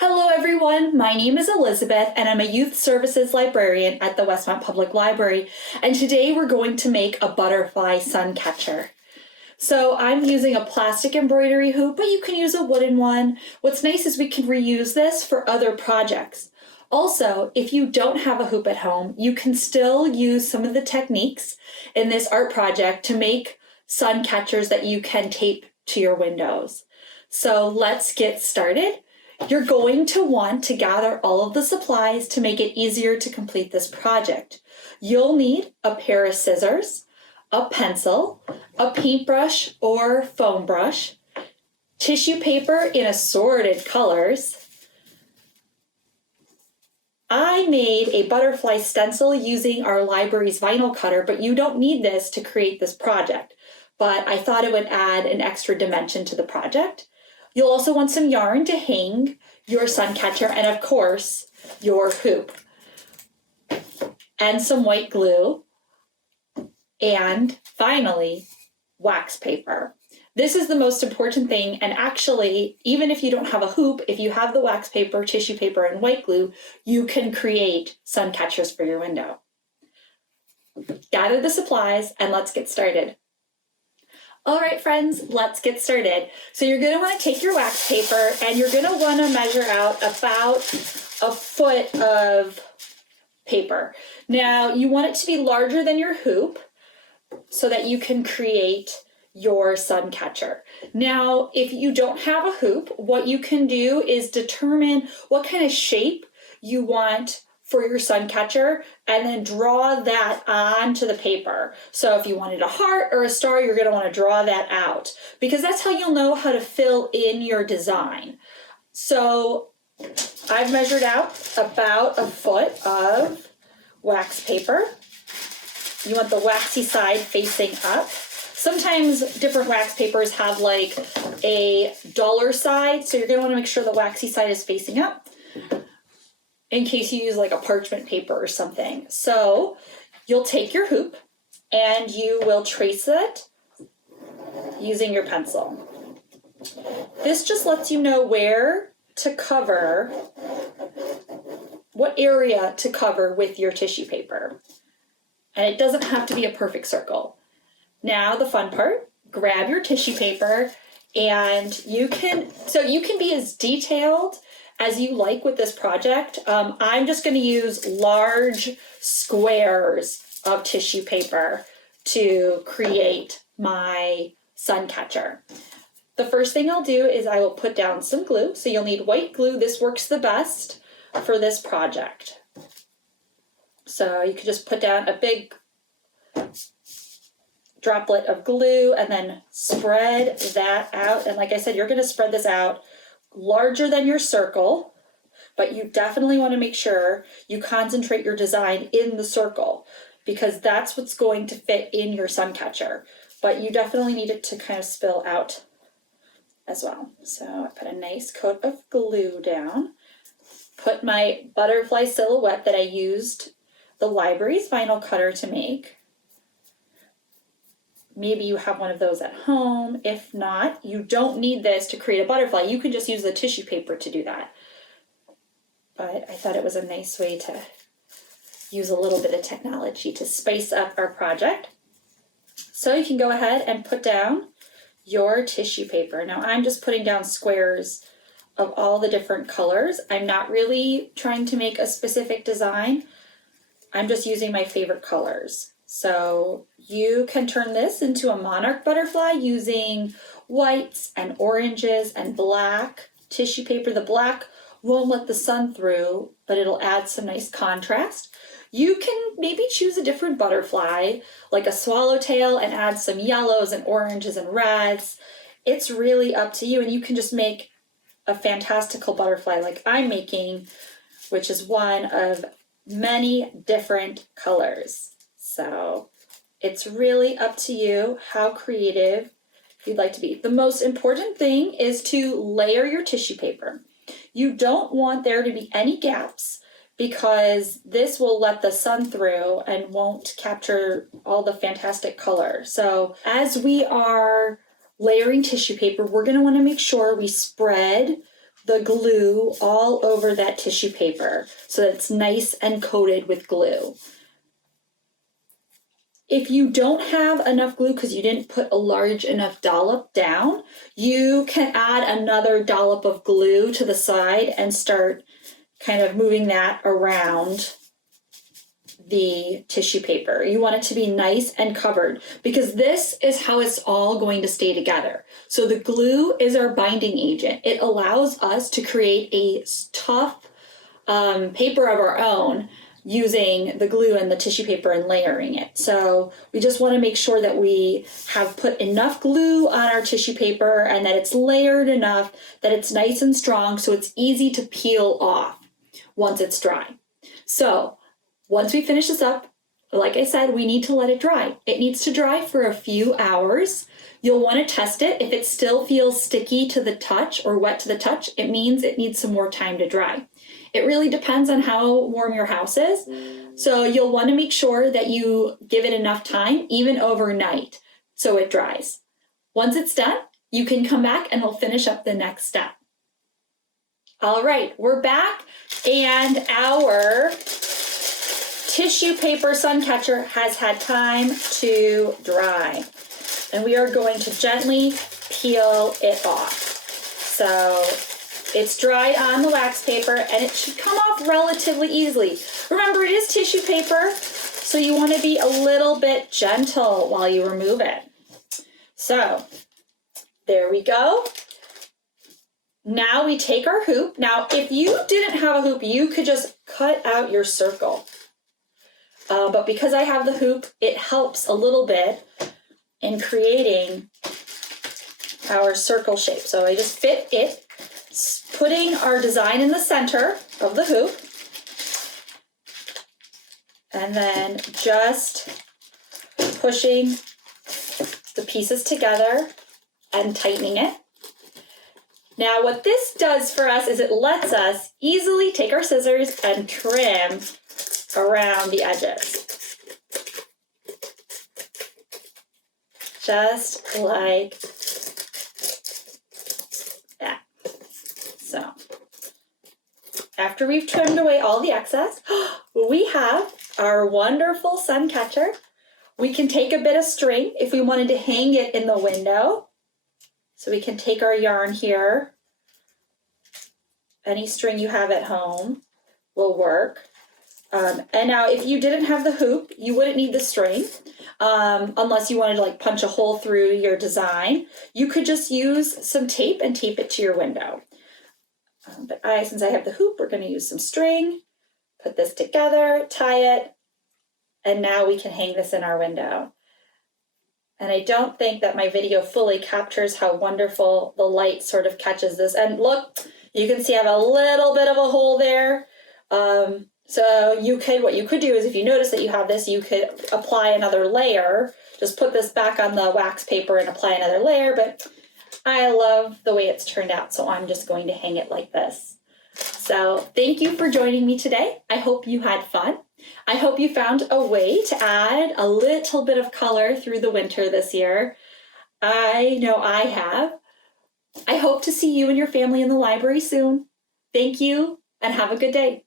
Hello everyone, my name is Elizabeth and I'm a Youth Services Librarian at the Westmont Public Library, and today we're going to make a butterfly sun catcher. So I'm using a plastic embroidery hoop, but you can use a wooden one. What's nice is we can reuse this for other projects. Also, if you don't have a hoop at home, you can still use some of the techniques in this art project to make sun catchers that you can tape to your windows. So let's get started. You're going to want to gather all of the supplies to make it easier to complete this project. You'll need a pair of scissors, a pencil, a paintbrush or foam brush, tissue paper in assorted colors. I made a butterfly stencil using our library's vinyl cutter, but you don't need this to create this project. But I thought it would add an extra dimension to the project. You'll also want some yarn to hang your sun catcher and, of course, your hoop. And some white glue. And finally, wax paper. This is the most important thing, and actually, even if you don't have a hoop, if you have the wax paper, tissue paper, and white glue, you can create sun catchers for your window. Gather the supplies and let's get started. All right, friends, let's get started. So you're going to want to take your wax paper and you're going to want to measure out about a foot of paper. Now, you want it to be larger than your hoop so that you can create your sun catcher. Now, if you don't have a hoop, what you can do is determine what kind of shape you want for your sun catcher and then draw that onto the paper. So if you wanted a heart or a star, you're going to want to draw that out because that's how you'll know how to fill in your design. So I've measured out about a foot of wax paper. You want the waxy side facing up. Sometimes different wax papers have like a dollar side, so you're going to want to make sure the waxy side is facing up, in case you use like a parchment paper or something. So you'll take your hoop and you will trace it using your pencil. This just lets you know where to cover, what area to cover with your tissue paper. And it doesn't have to be a perfect circle. Now the fun part, grab your tissue paper and you can be as detailed as you like with this project. I'm just going to use large squares of tissue paper to create my sun catcher. The first thing I'll do is I will put down some glue. So you'll need white glue. This works the best for this project. So you could just put down a big droplet of glue and then spread that out. And like I said, you're going to spread this out larger than your circle, but you definitely want to make sure you concentrate your design in the circle because that's what's going to fit in your sun catcher. But you definitely need it to kind of spill out as well. So I put a nice coat of glue down, put my butterfly silhouette that I used the library's vinyl cutter to make. Maybe you have one of those at home. If not, you don't need this to create a butterfly. You can just use the tissue paper to do that. But I thought it was a nice way to use a little bit of technology to spice up our project. So you can go ahead and put down your tissue paper. Now I'm just putting down squares of all the different colors. I'm not really trying to make a specific design. I'm just using my favorite colors. So you can turn this into a monarch butterfly using whites and oranges and black tissue paper. The black won't let the sun through, but it'll add some nice contrast. You can maybe choose a different butterfly, like a swallowtail, and add some yellows and oranges and reds. It's really up to you, and you can just make a fantastical butterfly like I'm making, which is one of many different colors. So it's really up to you how creative you'd like to be. The most important thing is to layer your tissue paper. You don't want there to be any gaps because this will let the sun through and won't capture all the fantastic color. So as we are layering tissue paper, we're going to want to make sure we spread the glue all over that tissue paper so that it's nice and coated with glue. If you don't have enough glue because you didn't put a large enough dollop down, you can add another dollop of glue to the side and start kind of moving that around the tissue paper. You want it to be nice and covered because this is how it's all going to stay together. So the glue is our binding agent. It allows us to create a tough paper of our own using the glue and the tissue paper and layering it. So we just want to make sure that we have put enough glue on our tissue paper and that it's layered enough that it's nice and strong so it's easy to peel off once it's dry. So once we finish this up, like I said, we need to let it dry. It needs to dry for a few hours. You'll want to test it. If it still feels sticky to the touch or wet to the touch, it means it needs some more time to dry. It really depends on how warm your house is. So you'll want to make sure that you give it enough time, even overnight, so it dries. Once it's done, you can come back and we'll finish up the next step. All right, we're back and our tissue paper Suncatcher has had time to dry. And we are going to gently peel it off. So it's dried on the wax paper and it should come off relatively easily. Remember, it is tissue paper, so you want to be a little bit gentle while you remove it. So there we go. Now we take our hoop. Now, if you didn't have a hoop, you could just cut out your circle. But because I have the hoop, it helps a little bit in creating our circle shape. So I just fit it, putting our design in the center of the hoop, and then just pushing the pieces together and tightening it. Now what this does for us is it lets us easily take our scissors and trim around the edges. Just like that. So after we've trimmed away all the excess, we have our wonderful Suncatcher. We can take a bit of string if we wanted to hang it in the window. So we can take our yarn here. Any string you have at home will work. And now if you didn't have the hoop, you wouldn't need the string unless you wanted to like punch a hole through your design. You could just use some tape and tape it to your window. But since I have the hoop, we're going to use some string, put this together, tie it, and now we can hang this in our window. And I don't think that my video fully captures how wonderful the light sort of catches this. And look, you can see I have a little bit of a hole there. So what you could do is if you notice that you have this, you could apply another layer. Just put this back on the wax paper and apply another layer, but I love the way it's turned out, so I'm just going to hang it like this. So thank you for joining me today. I hope you had fun. I hope you found a way to add a little bit of color through the winter this year. I know I have. I hope to see you and your family in the library soon. Thank you and have a good day.